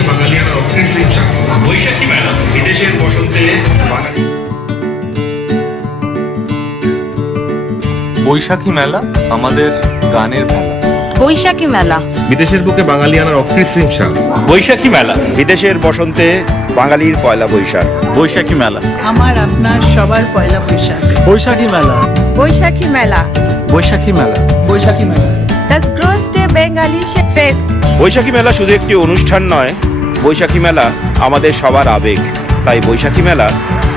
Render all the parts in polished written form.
বুকে বাঙালিয়ানা অকৃত্রিম চাপ। বৈশাখী মেলা বিদেশের বসন্তে বৈশাখী মেলা আমাদের গানের মেলা। বৈশাখী মেলা বিদেশের বুকে বাঙালিয়ানার অকৃত্রিম চাপ। বৈশাখী মেলা বিদেশের বসন্তে বাঙালির পয়লা বৈশাখ। বৈশাখী মেলা আমার আপনার সবার পয়লা বৈশাখ। বৈশাখী মেলা। বৈশাখী মেলা বৈশাখী মেলা। বৈশাখী মেলা Das größte Bengali Fest। বৈশাখী মেলা শুধু একটি অনুষ্ঠান নয়, বৈশাখী মেলা আমাদের সবার আবেগ। তাই বৈশাখী মেলা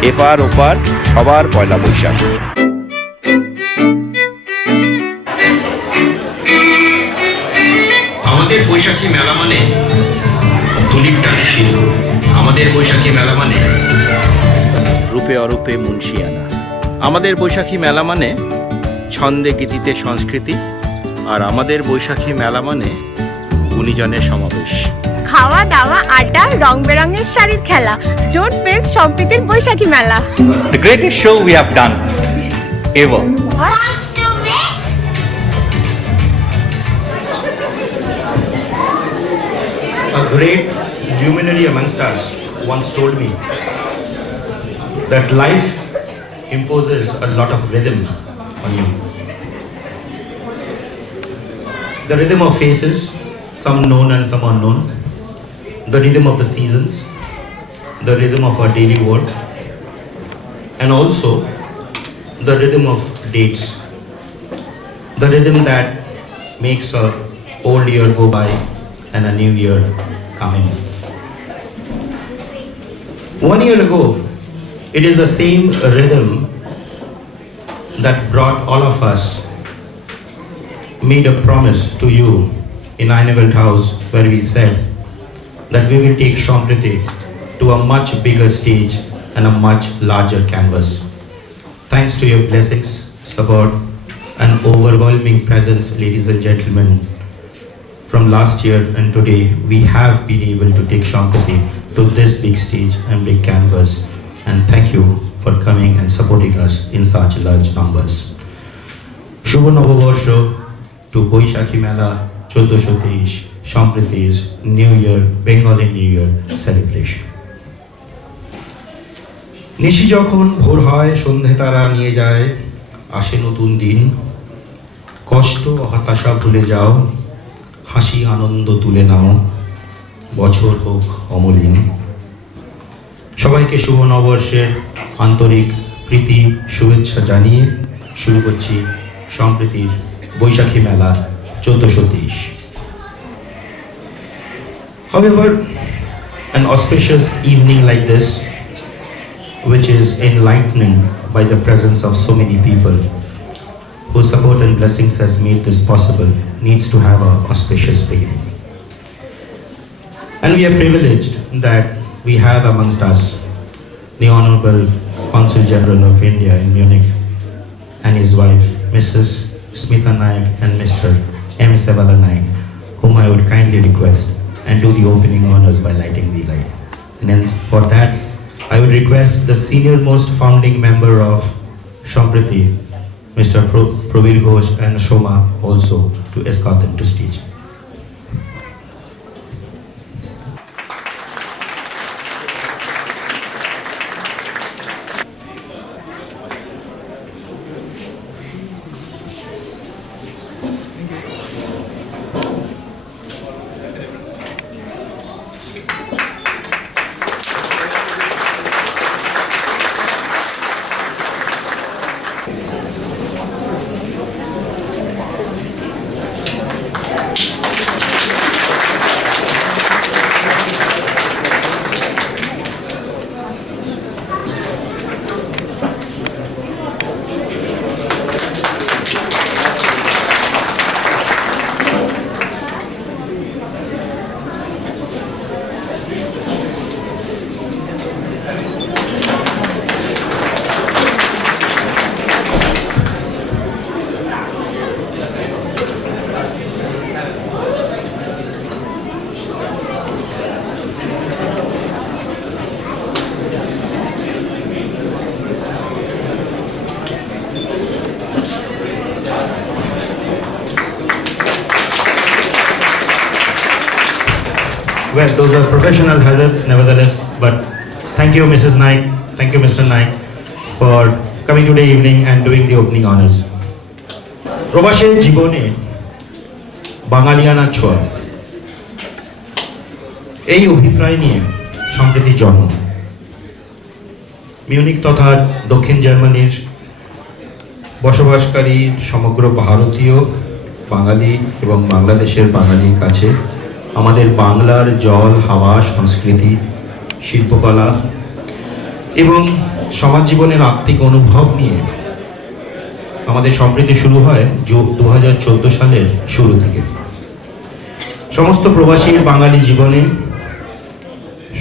এপার ওপার সবার পয়লা বৈশাখ। আমাদের বৈশাখী মেলা মানে তুলির টানে শিল্প। আমাদের বৈশাখী মেলা মানে রূপে অরূপে মুন্সিয়ানা। আমাদের বৈশাখী মেলা মানে ছন্দে গীতিতে সংস্কৃতি। আর আমাদের বৈশাখী মেলা মানে গুণীজনের সমাবেশ। খাওয়া দাওয়া আড্ডা রং বেরঙের শাড়ির খেলা। ডোন্ট মিস সম্প্রীতির বৈশাখী মেলা। The greatest show we have done ever. A great luminary amongst us once told me that life imposes a lot of rhythm on you. The rhythm of faces, some known and some unknown. The rhythm of the seasons. The rhythm of our daily work. And also the rhythm of dates. The rhythm that makes a old year go by and a new year come in. 1 year ago, it is the same rhythm that brought all of us, made a promise to you in Inauguration house, where we said that we will take Sampriti to a much bigger stage and a much larger canvas. Thanks to your blessings, support and overwhelming presence, ladies and gentlemen, from last year and today, we have been able to take Sampriti to this big stage and big canvas. And thank you for coming and supporting us in such large numbers. Shubha Novoborsho to Boisakhi Mela 1423, Sampriti's New Year, Bengali New Year celebration. নিশি যখন ভোর হয়, সন্ধে তারা নিয়ে যায়, আসে নতুন দিন। কষ্ট হতাশা ভুলে যাও, হাসি আনন্দ তুলে নাও, বছর হোক অমলিন। সবাইকে শুভ নববর্ষের আন্তরিক প্রীতি শুভেচ্ছা জানিয়ে শুরু করছি সম্প্রীতির বৈশাখী মেলা 1423। However, an auspicious evening like this, which is enlightening by the presence of so many people whose support and blessings has made this possible, needs to have an auspicious beginning. And we are privileged that we have amongst us the Honorable Consul General of India in Munich and his wife, Mrs. Naik and Mr. Sevala Naik, whom I would kindly request and do the opening honors by lighting the light. And then for that, I would request the senior most founding member of Sampriti, Mr. Pravir Ghosh and Shoma, also to escort them to stage. Well, those are professional hazards, nevertheless. But thank you, Mrs. Naik. Thank you, Mr. Naik, for coming today evening and doing the opening honors. প্রবাসের জীবনে বাঙালিয়ানা ছোঁয়া, এই অভিপ্রায় নিয়ে সম্প্রতি জন্ম Munich তথা দক্ষিণ জার্মানির বসবাসকারী সমগ্র ভারতীয় বাঙালি এবং বাংলাদেশের বাঙালির কাছে আমাদের বাংলার জল, হাওয়া, সংস্কৃতি, শিল্পকলা এবং সমাজ জীবনের আত্মিক অনুভব নিয়ে আমাদের সম্প্রীতি শুরু হয় 2014 সালের শুরু থেকে। সমস্ত প্রবাসীর বাঙালি জীবনে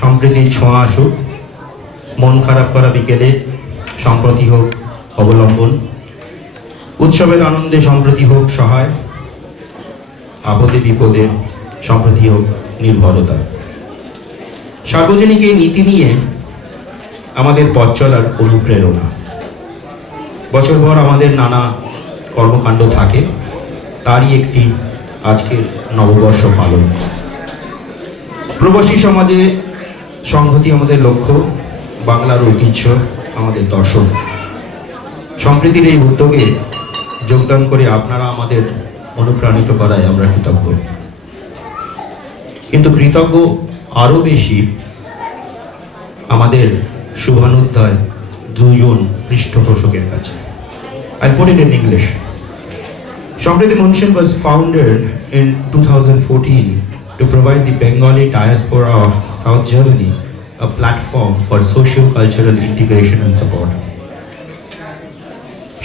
সম্প্রীতির ছোঁয়া আসুক, মন খারাপ করা বিকেলে সম্প্রতি হোক অবলম্বন, উৎসবের আনন্দে সম্প্রতি হোক সহায়, আপদে বিপদে সম্প্রতি হোক নির্ভরতা। সার্বজনিক এই নীতি নিয়ে আমাদের পথ চলার অনুপ্রেরণা। বছরভর আমাদের নানা কর্মকাণ্ড থাকে, তারই একটি আজকের নববর্ষ পালন। প্রবাসী সমাজে সংহতি আমাদের লক্ষ্য, বাংলার ঐতিহ্য আমাদের দর্শন। সম্প্রীতির এই উদ্যোগে যোগদান করে আপনারা আমাদের অনুপ্রাণিত করায় আমরা কৃতজ্ঞ। কিন্তু কৃতজ্ঞ আরও বেশি আমাদের শুভানুধ্যায় দুজন পৃষ্ঠপোষকের কাছে। I'll put it in English. Sampriti Munchen was founded in 2014 to provide the Bengali diaspora of South Germany a platform for socio-cultural integration and support.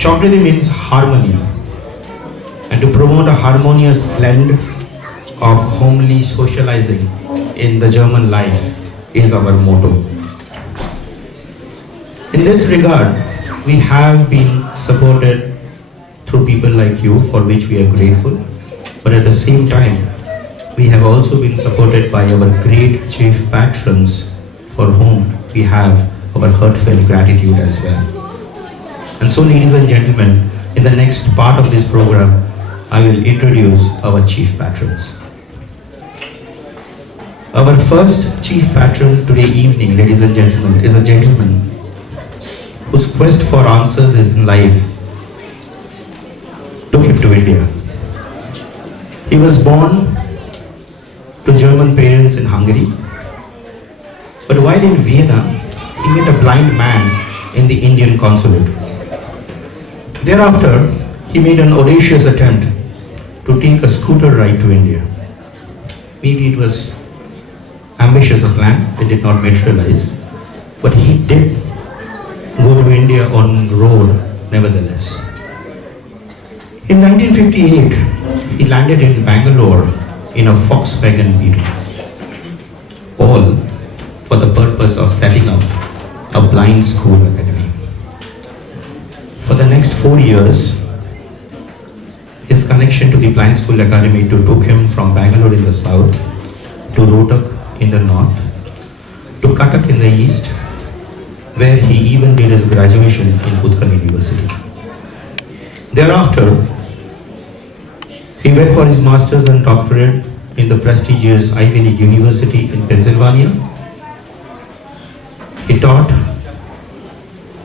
Sampriti means harmony, and to promote a harmonious blend of homely socializing in the German life is our motto. In this regard, we have been supported through people like you, for which we are grateful, but at the same time, we have also been supported by our great chief patrons, for whom we have our heartfelt gratitude as well. And so, ladies and gentlemen, in the next part of this program, I will introduce our chief patrons. Our first chief patron today evening, ladies and gentlemen, is a gentleman whose quest for answers in life took him to India. He was born to German parents in Hungary, but while in Vienna, he met a blind man in the Indian consulate. Thereafter, he made an audacious attempt to take a scooter ride to India. Maybe it was ambitious a plan, it did not materialize, but he did go to India on road nevertheless. In 1958, he landed in Bangalore in a Volkswagen Beetle, all for the purpose of setting up a blind school academy. For the next 4 years, his connection to the blind school academy took him from Bangalore in the south to Rohtak in the north to Cuttack in the east, where he even did his graduation in Utkal University. Thereafter, he went for his master's and doctorate in the prestigious Ivy League University in Pennsylvania. He taught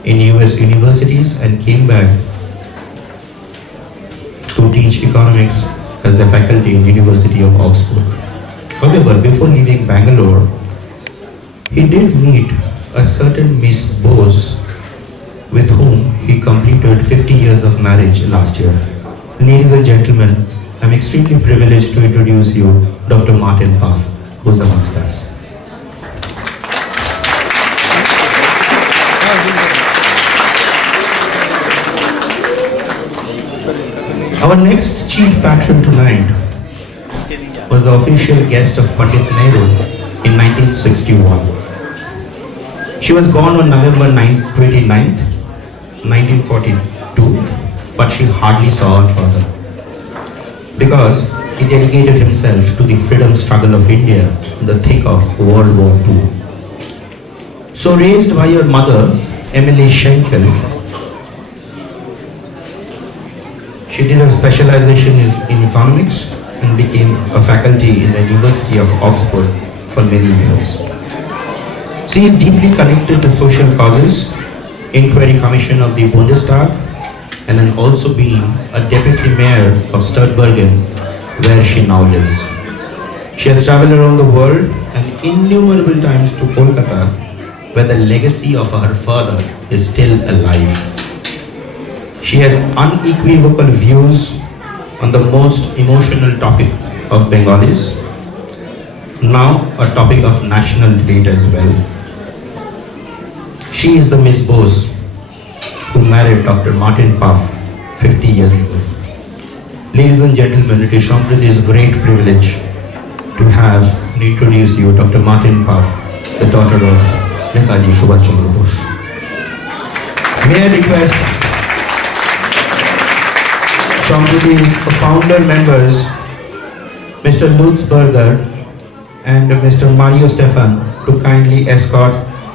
in US universities and came back to teach economics as the faculty in University of Oxford. However, before leaving Bangalore, he did meet a certain Miss Bose, with whom he completed 50 years of marriage last year. Ladies and gentlemen, I'm extremely privileged to introduce you Dr. Martin Puff, who's amongst us. Our next chief patron tonight was the official guest of Pandit Nehru in 1961. She was born on November 29th, 1942, but she hardly saw her father because he dedicated himself to the freedom struggle of India in the thick of World War II. So raised by her mother, Emily Schenkel, she did her specialization in economics and became a faculty in the University of Oxford for many years. She is deeply connected to social causes, Inquiry Commission of the Bundestag, and then also being a deputy mayor of Stuttgart, where she now lives. She has traveled around the world and innumerable times to Kolkata, where the legacy of her father is still alive. She has unequivocal views on the most emotional topic of Bengalis, now a topic of national debate as well. She is the Miss Bose who married Dr. Martin Puff 50 years ago. Ladies and gentlemen, it is Sampriti's great privilege to have and introduce you Dr. Martin Puff, the daughter of Netaji Subhash Chandra Bose. May I request Sampriti's founder members, Mr. Lutz Berger and Mr. Mario Stefan, to kindly escort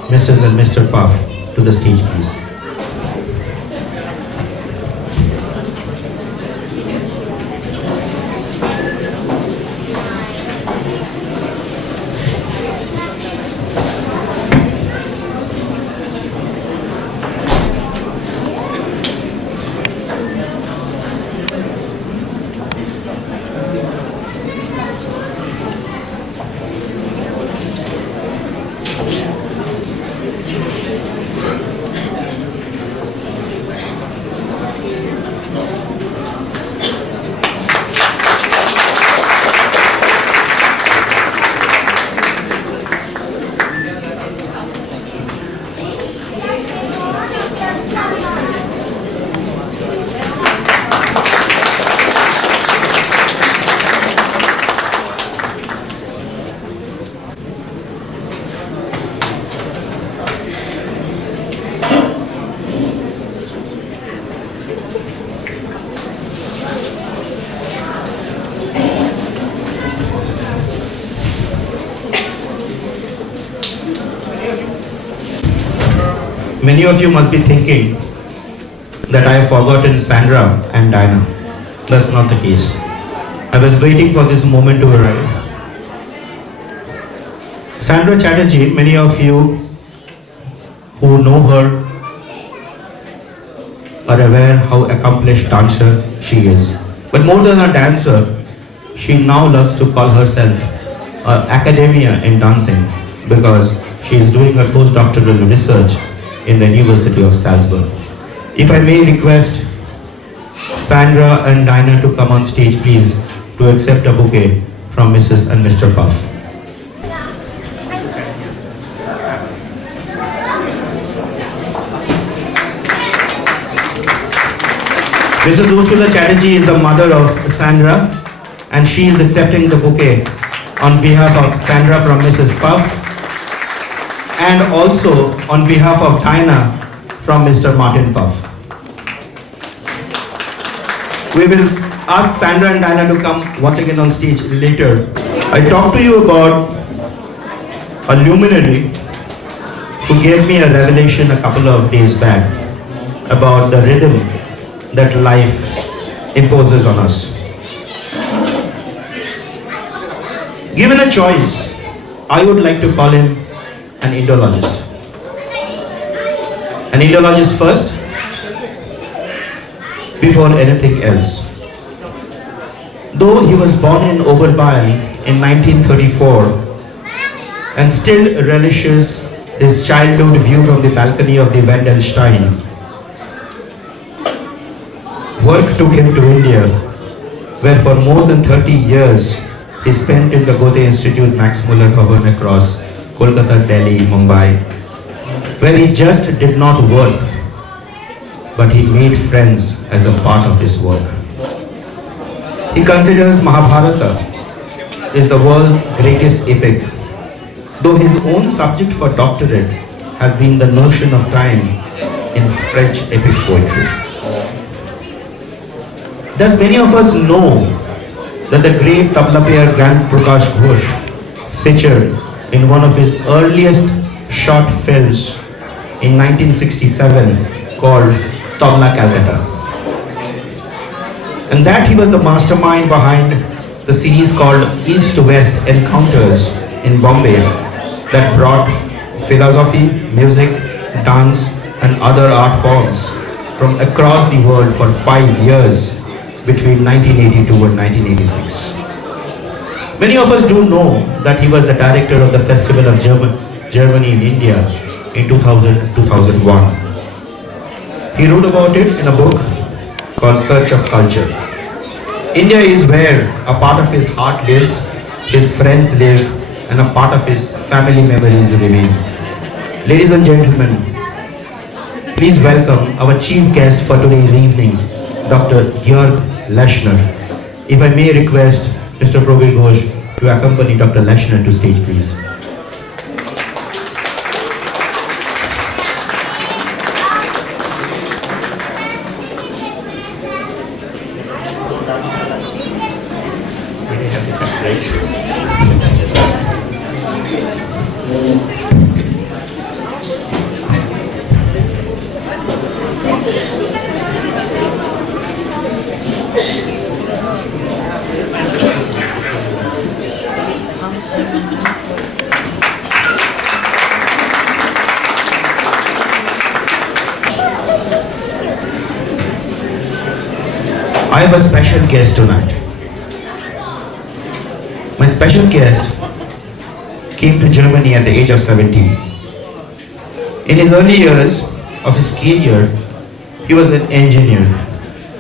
Mrs. and Mr. Puff to the stage, please. Many of you must be thinking that I have forgotten Sandra and Diana. That's not the case. I was waiting for this moment to arrive. Sandra Chatterjee, many of you who know her are aware how accomplished dancer she is. But more than a dancer, she now loves to call herself an academia in dancing because she is doing her postdoctoral research in the University of Salzburg. If I may request Sandra and Diana to come on stage, please, to accept a bouquet from Mrs. and Mr. Puff. Mrs. Ursula Chatterjee is the mother of Sandra, and she is accepting the bouquet on behalf of Sandra from Mrs. Puff, and also on behalf of Diana from Mr. Martin Puff. We will ask Sandra and Diana to come once again on stage later. I talked to you about a luminary who gave me a revelation a couple of days back about the rhythm that life imposes on us. Given a choice, I would like to call him an Indologist. An Indologist first, before anything else. Though he was born in Oberbayern in 1934 and still relishes his childhood view from the balcony of the Wendelstein, work took him to India, where for more than 30 years he spent in the Goethe Institute, Max Muller Bhavan across Kolkata, Delhi, Mumbai, where he just did not work, but he made friends as a part of his work. He considers Mahabharata is the world's greatest epic, though his own subject for doctorate has been the notion of time in French epic poetry. Thus many of us know that the great tabla player Grand Prakash Ghosh featured in one of his earliest short films in 1967 called Tabla Calcutta. And that he was the mastermind behind the series called East to West Encounters in Bombay that brought philosophy, music, dance and other art forms from across the world for 5 years between 1982 and 1986. Many of us do know that he was the director of the Festival of Germany in India in 2000-2001. He wrote about it in a book called Search of Culture. India is where a part of his heart lives, his friends live, and a part of his family memories remain. Ladies and gentlemen, please welcome our chief guest for today's evening, Dr. Georg Leshner. If I may request Mr. Probir Ghosh to accompany Dr. Leshner to stage, please. I have a special guest tonight. My special guest came to Germany at the age of 17. In his early years of his career, he was an engineer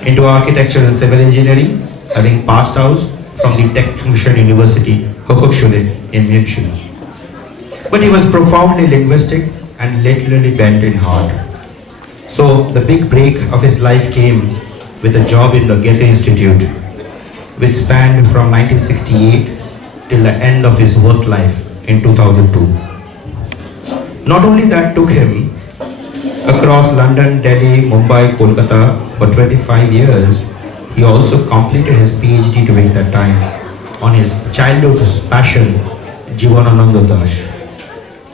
into architecture and civil engineering, having passed out from the Technische University Hochschule in Munich. But he was profoundly linguistic and literally bent in heart. So the big break of his life came with a job in the Goethe Institute, which spanned from 1968 till the end of his work life in 2002. Not only that took him across London, Delhi, Mumbai, Kolkata for 25 years, he also completed his PhD during that time on his childhood passion, Jivanananda Das,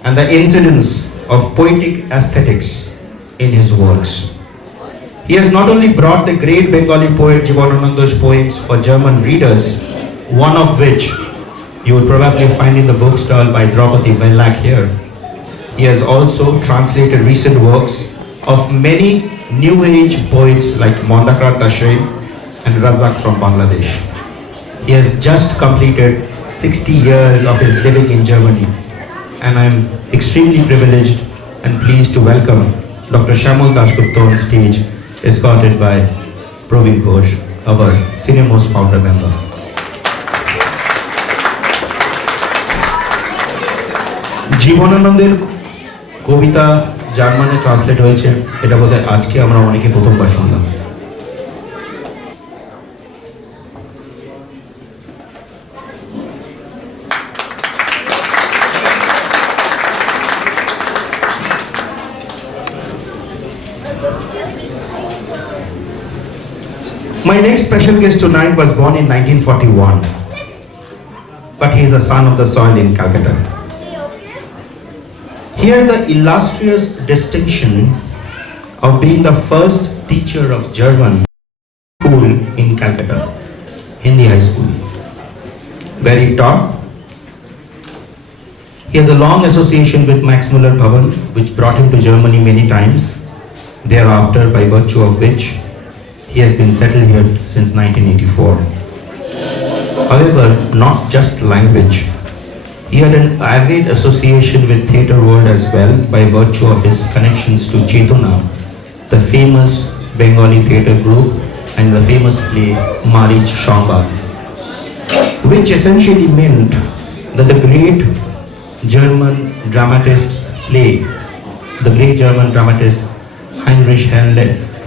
and the incidence of poetic aesthetics in his works. He has not only brought the great Bengali poet Jivanananda's poems for German readers, one of which you will probably find in the bookstall by Draupadi Mellak here. He has also translated recent works of many new age poets like Mondakar Tashay and Razak from Bangladesh. He has just completed 60 years of his living in Germany, and I am extremely privileged and pleased to welcome Dr. Shyamol Dasgupta on stage, escorted by Probir Ghosh, our senior-most founder member. জীবনানন্দের কবিতা জার্মানে translate হয়েছে, এটা বোধহয় আজকে আমরা অনেকে প্রথমবার শুনলাম। My next special guest tonight was born in 1941, but he is a son of the soil in Calcutta. He has the illustrious distinction of being the first teacher of German school in Calcutta, Hindi High School, where he taught. He has a long association with Max Muller Bhavan, which brought him to Germany many times, thereafter by virtue of which he has been settled here since 1984. However, not just language. He had an avid association with theatre world as well by virtue of his connections to Chetona, the famous Bengali theatre group, and the famous play Marich Shambad, which essentially meant that the great German dramatist's play, the great German dramatist Heinrich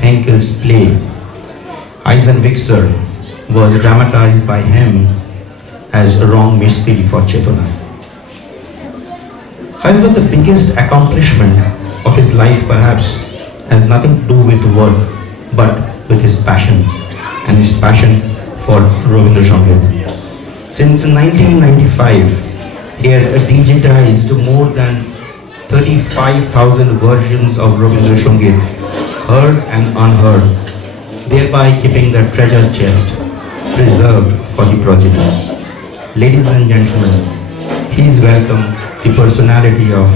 Henkel's play Eisenwichser was dramatized by him as Wrong Mistri for Chetona. However, the biggest accomplishment of his life perhaps has nothing to do with work, but with his passion, and his passion for Rabindrasangit. Since 1995, he has digitized more than 35,000 versions of Rabindrasangit, heard and unheard, thereby keeping the treasure chest preserved for the progeny. Ladies and gentlemen, please welcome the personality of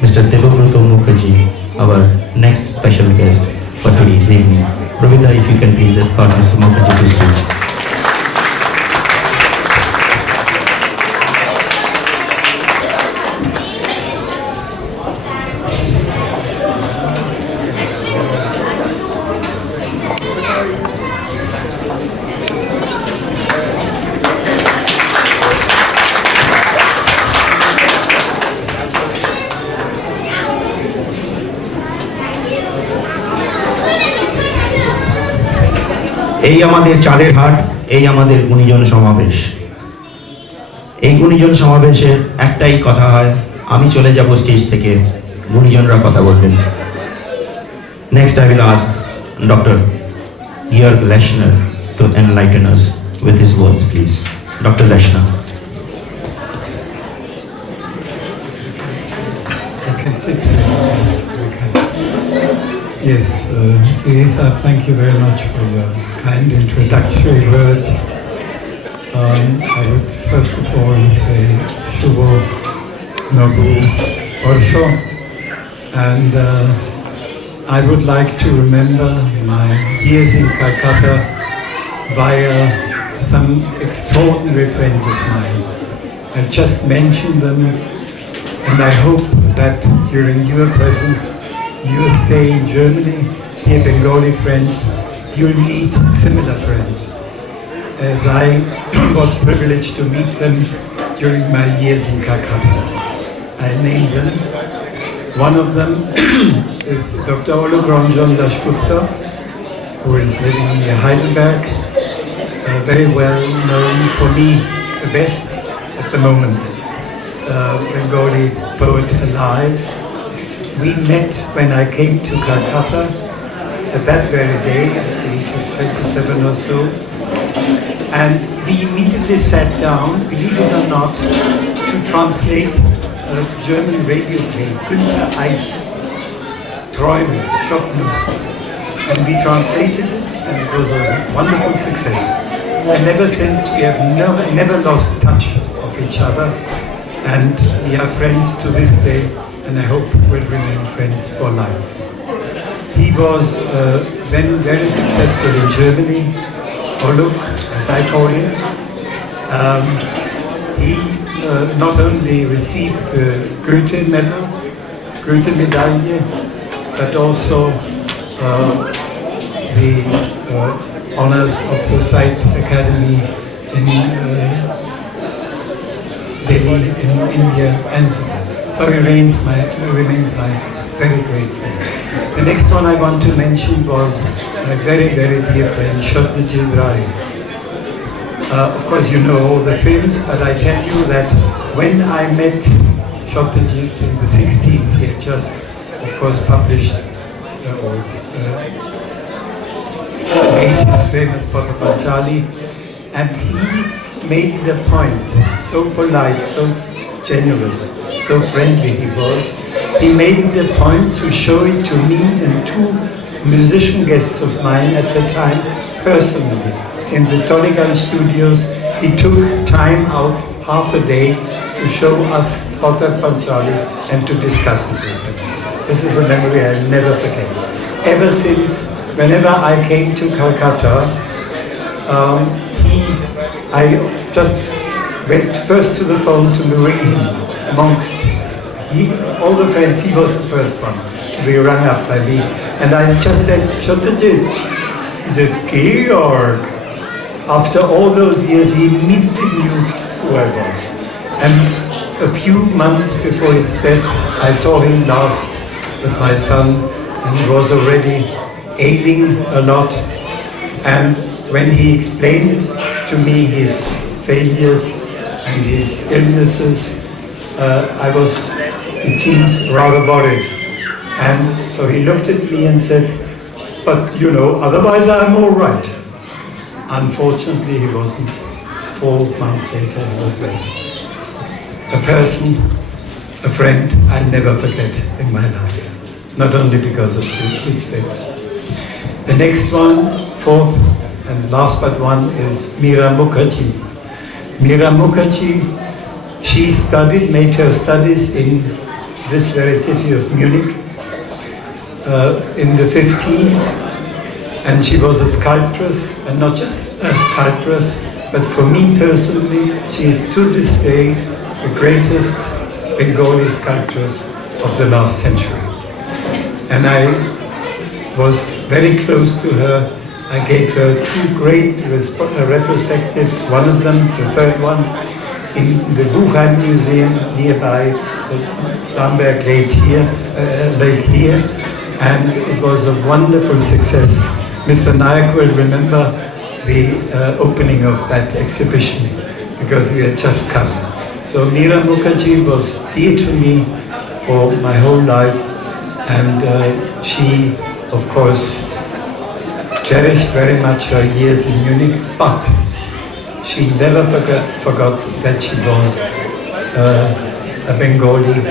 Mr. Devabruto Mukherjee, our next special guest for today's evening. Pravida, if you can please escort Mr. Mukherjee to stage. এই আমাদের চাঁদের হাট, এই আমাদের গুণীজন সমাবেশ। এই গুণীজন সমাবেশের একটাই কথা হয়, আমি চলে যাব স্টেজ থেকে, গুণীজনরা কথা বলবেন। Next I will ask doctor Georg Leshner to enlighten us with his words, please. Dr. Leshner. Okay, sit. Okay. Yes, Elisa, thank you very much for your kind introductory words. I would first of all say Shubho Nobu Orsho, and I would like to remember my years in Calcutta via some extraordinary friends of mine. I've just mentioned them, and I hope that during your presence, your stay in Germany, dear Bengali friends, you'll meet similar friends, as I was privileged to meet them during my years in Calcutta. I named them. One of them is Dr. Olugranjan Dasgupta, who is living near Heidelberg, very well known for me, the best at the moment, Bengali poet alive. We met when I came to Calcutta at that very day, at the age of 27 or so, and we immediately sat down, believe it or not, to translate a German radio play, Günther Eich, Träume, Schoppen, and we translated it, and it was a wonderful success. And ever since, we have never lost touch of each other, and we are friends to this day, and I hope will remain friends for life. He was then very successful in Germany, Oluk, as I call him. He not only received the Goethe medal, Goethe medaille, but also the honors of the Site Academy in Delhi, in India, and so on. So he remains my very great friend. The next one I want to mention was my very, very dear friend, Satyajit Ray. Of course, you know all the films, but I tell you that when I met Satyajit in the 60s, he had just, of course, published or made his famous Pathapachali, and he made it a point, so polite, so generous, so friendly he was. He made it a point to show it to me and two musician guests of mine at the time personally. In the Toligan studios, he took time out, half a day, to show us Pathak Panchali and to discuss it with him. This is a memory I'll never forget. Ever since, whenever I came to Calcutta, I just went first to the phone to ring him amongst all the friends. He was the first one to be rung up by me. And I just said, Satyajit, is it Georg? After all those years, he immediately knew who I was. And a few months before his death, I saw him last with my son, and he was already ailing a lot. And when he explained to me his failures and his illnesses, I was, it seems, rather worried. And so he looked at me and said, but you know, otherwise I'm all right. Unfortunately, he wasn't. 4 months later, he was there. A person, a friend I'll never forget in my life. Not only because of his favors. The next one, fourth and last but one, is Meera Mukherjee. Meera Mukherjee She made her studies in this very city of Munich in the 50s, and she was a sculptress, and not just a sculptress, but for me personally, she is to this day the greatest Bengali sculptress of the last century. And I was very close to her. I gave her two great retrospectives, one of them, the third one, in the Buchheim Museum nearby, the Starnberg Lake here, and it was a wonderful success. Mr. Naik will remember the opening of that exhibition because we had just come. So Meera Mukherjee was dear to me for my whole life, and she, of course, cherished very much her years in Munich, but she never forgot that she was a Bengali.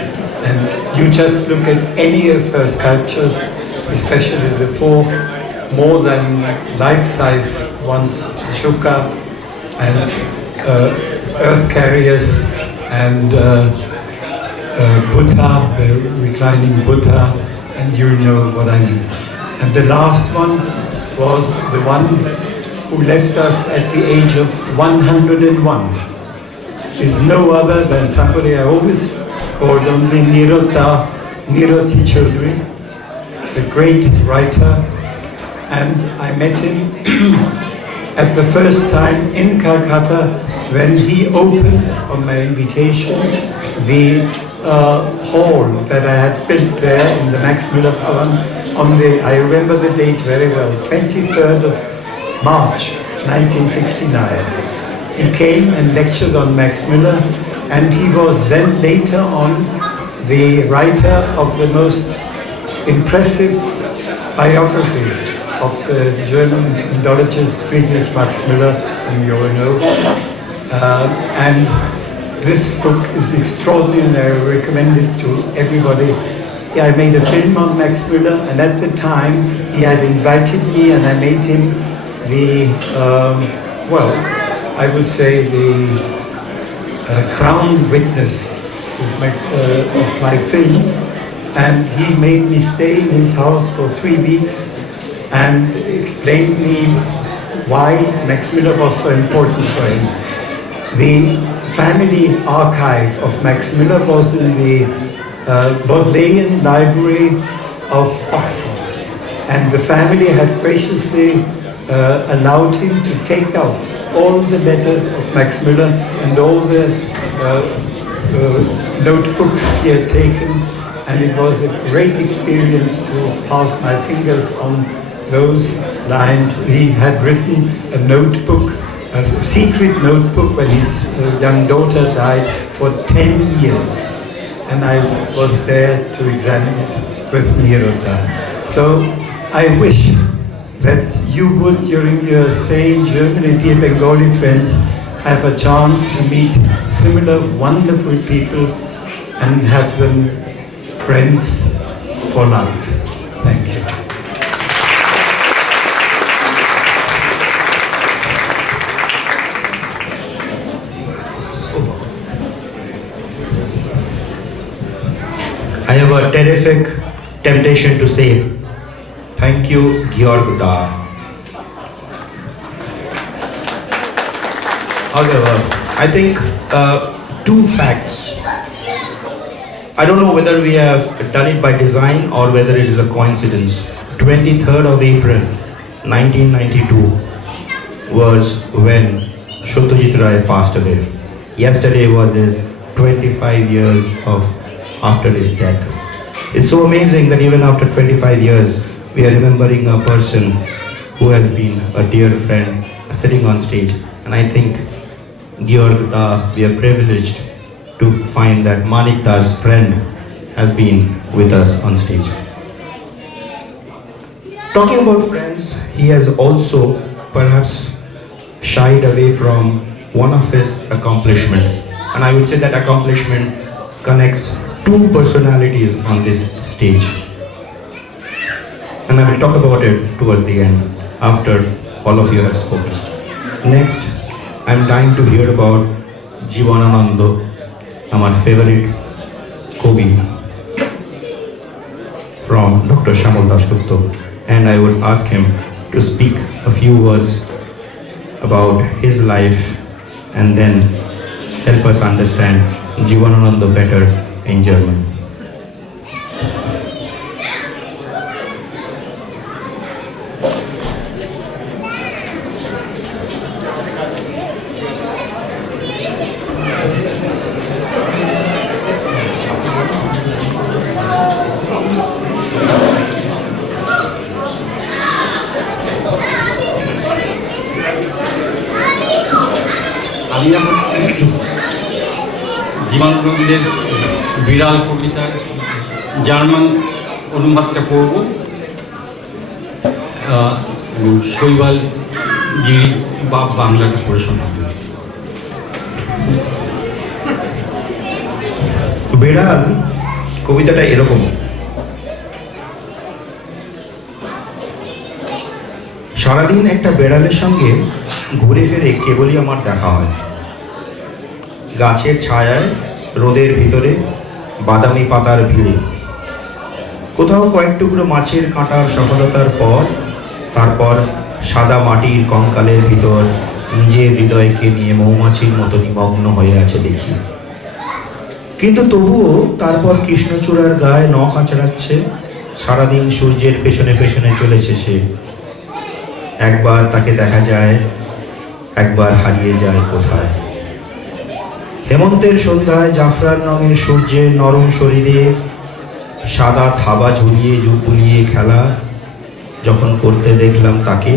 And you just look at any of her sculptures, especially the four more than life-size ones, Shuka and earth carriers and Buddha, the reclining Buddha, and you know what I mean. And the last one was the one who left us at the age of 101. Is no other than somebody I always called only Nirota Chowdhury, the great writer. And I met him at the first time in Calcutta when he opened, on my invitation, the hall that I had built there in the Max Müller Bhavan on the, I remember the date very well, 23rd of March 1969. He came and lectured on Max Müller, and he was then later on the writer of the most impressive biography of the German Indologist Friedrich Max Müller, whom you all know. And this book is extraordinary, and I recommend it to everybody. I made a film on Max Müller, and at the time he had invited me, and I made him the, I would say the crown witness of my film. And he made me stay in his house for 3 weeks and explained me why Max Müller was so important for him. The family archive of Max Müller was in the Bodleian Library of Oxford, and the family had graciously allowed him to take out all the letters of Max Müller and all the notebooks he had taken, and it was a great experience to pass my fingers on those lines. He had written a notebook, a secret notebook, when his young daughter died, for 10 years. And I was there to examine it with Nirota. So I wish that you would, during your stay in Germany, dear Bengali friends, have a chance to meet similar wonderful people and have them friends for life. Thank you. I have a terrific temptation to say, thank you, Georg Da. However, I think two facts. I don't know whether we have done it by design or whether it is a coincidence. 23rd of April, 1992 was when Satyajit Ray passed away. Yesterday was his 25 years after his death. It's so amazing that even after 25 years, we are remembering a person who has been a dear friend sitting on stage. And I think, Georg Da, we are privileged to find that Manik Da's friend has been with us on stage. Talking about friends, he has also perhaps shied away from one of his accomplishments. And I would say that accomplishment connects two personalities on this stage. And I will talk about it towards the end, after all of you have spoken. Next, I'm dying to hear about Jivanananda আমার favorite Kobi from Dr. Shyamol Dasgupta, and I would ask him to speak a few words about his life and then help us understand Jivanananda better in German. আমি এখন জীবনানন্দের বিড়াল কবিতার German অনুবাদটা পড়ব এবং শৈবাল গিরি বা বাংলাটা পড়ে শোনাব। বেড়াল কবিতাটা এরকম: সারাদিন একটা বেড়ালের সঙ্গে ঘুরে ফিরে কেবলই আমার দেখা হয়। গাছের ছায়ায়, রোদের ভিতরে, বাদামি পাতার ভিড়ে। কোথাও কয়েক টুকরো মাছের কাঁটার সফলতার পর তারপর সাদা মাটির কঙ্কালের ভিতর নিজের হৃদয়কে নিয়ে মৌমাছির মতো নিমগ্ন হয়ে আছে দেখি। কিন্তু তবুও তারপর কৃষ্ণচূড়ার গায়ে নখ আঁচড়াচ্ছে। সারাদিন সূর্যের পেছনে পেছনে চলেছে সে। একবার তাকে দেখা যায়, একবার হারিয়ে যায় কোথায়। হেমন্তের সন্ধ্যায় জাফরান রঙের সূর্যের নরম শরীরে সাদা থাবা ঝুলিয়ে বুলিয়ে খেলা যখন করতে দেখলাম তাকে,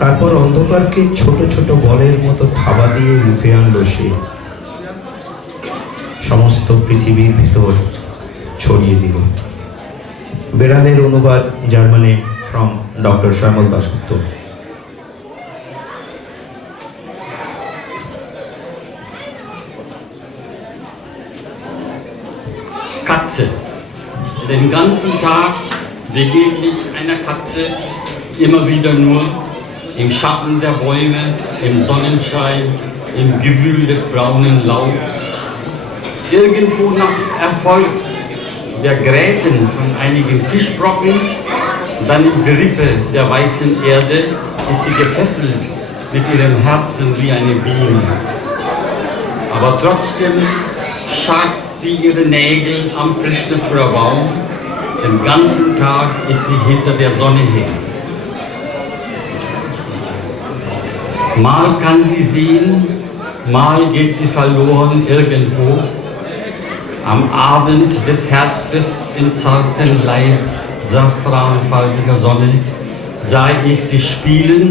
তারপর অন্ধকারকে ছোট ছোট বলের মতো থাবা দিয়ে রুফে আনলো সে। সমস্ত পৃথিবীর ভিতর ছড়িয়ে দিল। বেড়ালের অনুবাদ জার্মানে from Dr. Shyamol Dasgupta. Katze. Den ganzen Tag begegne ich einer Katze immer wieder nur im Schatten der Bäume, im Sonnenschein, im Gewühl des braunen Laubs. Irgendwo nach Erfolg der Gräten von einigen Fischbrocken, dann im Gerippe der weißen Erde ist sie gefesselt mit ihrem Herzen wie eine Biene. Aber trotzdem scharrt sie ihre Nägel am Krishnachura Baum. Den ganzen Tag ist sie hinter der Sonne her. Mal kann sie sehen, mal geht sie verloren irgendwo. Am Abend des Herbstes im zarten Leib safranfarbiger Sonne sah ich sie spielen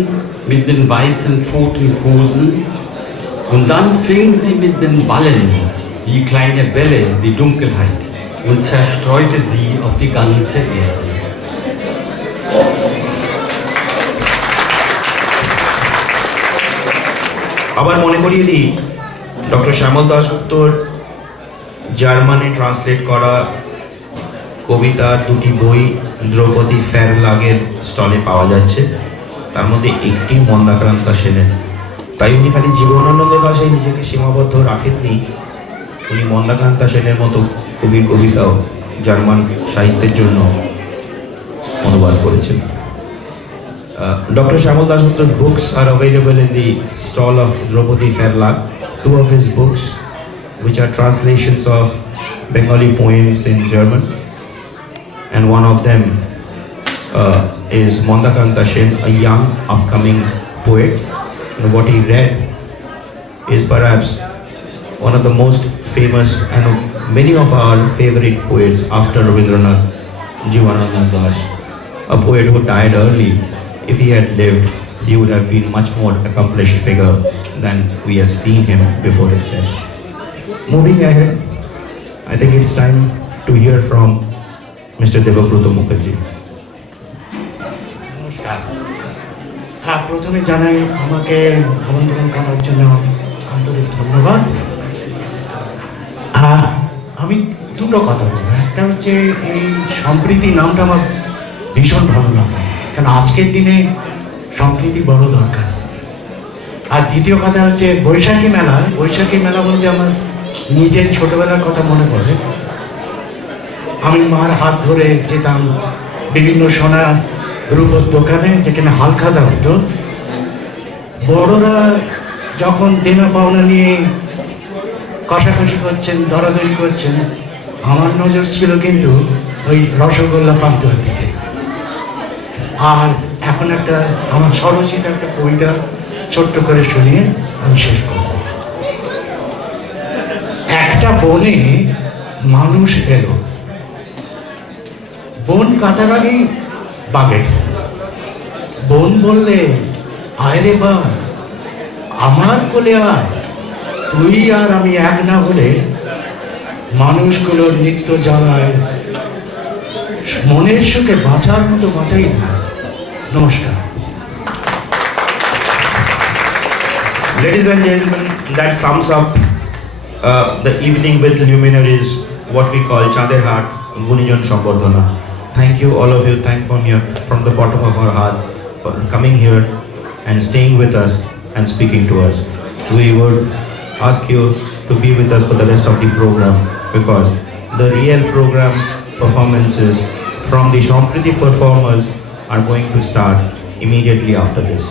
mit den weißen Pfotenkosen, und dann fing sie mit den Ballen wie kleine Bälle die Dunkelheit und zerstreute sie auf die ganze Erde. আবার মনে করিয়ে দিই, doctor শ্যামল দাশগুপ্তর জার্মানে translate করা কবিতার দুটি বই দ্রৌপদী ফেরলাগের স্টলে পাওয়া যাচ্ছে। তার মধ্যে একটি মন্দাক্রান্তা সেনের। তাই উনি খালি জীবনানন্দ দাশে নিজেকে সীমাবদ্ধ রাখেননি, উনি মন্দাক্রান্তা সেনের মতো কবির কবিতাও জার্মান সাহিত্যের জন্য অনুবাদ করেছেন। Dr. Shyamol Dasgupta's books are available in the stall of Draupadi Verlag. Two of his books, which are translations of Bengali poems in German, and one of them is Mondakanta Sen, a young upcoming poet. And what he read is perhaps one of the most famous and many of our favorite poets after Rabindranath, Jivanananda Das, a poet who died early. If he had lived, he would have been much more accomplished figure than we have seen him before his death. Moving ahead, I think it's time to hear from Mr. Devabruta Mukherjee. নমস্কার। হ্যাঁ, প্রথমে জানাই আমাকে আমন্ত্রণ করার জন্য আন্তরিক ধন্যবাদ। আমি দুটো কথা বলবো। একটা হচ্ছে এই সম্প্রীতি নামটা আমার ভীষণ ভালো লাগে, কারণ আজকের দিনে সম্প্রীতি বড় দরকার। আর দ্বিতীয় কথা হচ্ছে বৈশাখী মেলা। বৈশাখী মেলা বলতে আমার নিজের ছোটবেলার কথা মনে পড়ে। আমি মার হাত ধরে যেতাম বিভিন্ন সোনা রূপোর দোকানে, যেখানে হালখাতা হতো। বড়রা যখন দেনা পাওনা নিয়ে কষাকষি করছেন, দরাদরি করছেন, আমার নজর ছিল কিন্তু ওই রসগোল্লা পান্তুয়ার দিকে। আর এখন একটা আমার স্বরচিত একটা কবিতা ছোট্ট করে শুনিয়ে আমি শেষ করব। একটা বনে মানুষ এলো, বন কাটার আগেই বাঘে। বন বললে, আয় রে বা, আমার কোলে আয়, তুই আর আমি এক না হলে মানুষগুলোর নিত্য জ্বালায় মনের সুখে বাঁচার মতো বাঁচাই না। নমস্কার। Ladies and gentlemen, that sums up the evening with luminaries, what we call Chander Hat Gunijan Sambardhana. Thank you, all of you. Thank from the bottom of our hearts for coming here and staying with us and speaking to us. We would ask you to be with us for the rest of the program, because the real program performances from the Sampriti performers are going to start immediately after this.